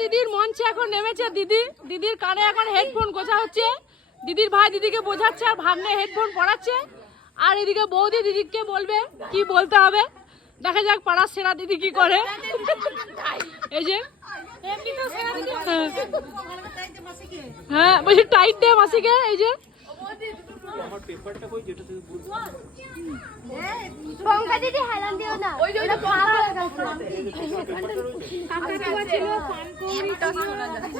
দিদির মঞ্চে এখন নেমেছে দিদির কানে এখন হেডফোন গোছা হচ্ছে। দিদির ভাই দিদিকে বোঝাচ্ছে আর ভাগ্নে হেডফোন পড়াচ্ছে। আর এদিকে বৌদি দিদিকে বলবে কি বলতে হবে। দেখা যাক পাড়ার সেরা দিদি কি করে। এই যে হ্যাঁ বলছি টাইট দে মাসিকে। এই যে আমার পেপারটা কই যেটা থেকে বলছো পঙ্কা দিদি হেলান দিও না ওই যে পঙ্কা কাকাটা ছিল পানকো শোনা যায়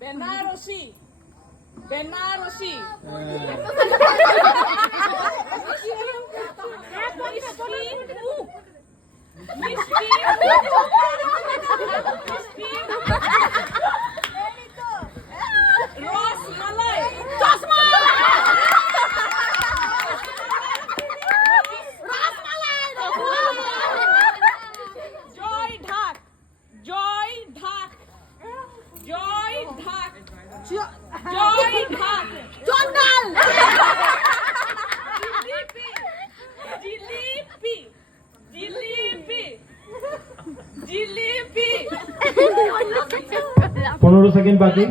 বেনারসি বেনারসি पनेरो सेकेंड बाकी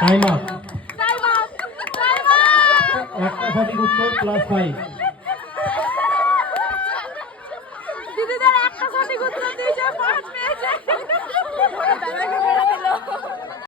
टाइम अप एक सठिक उत्तर +5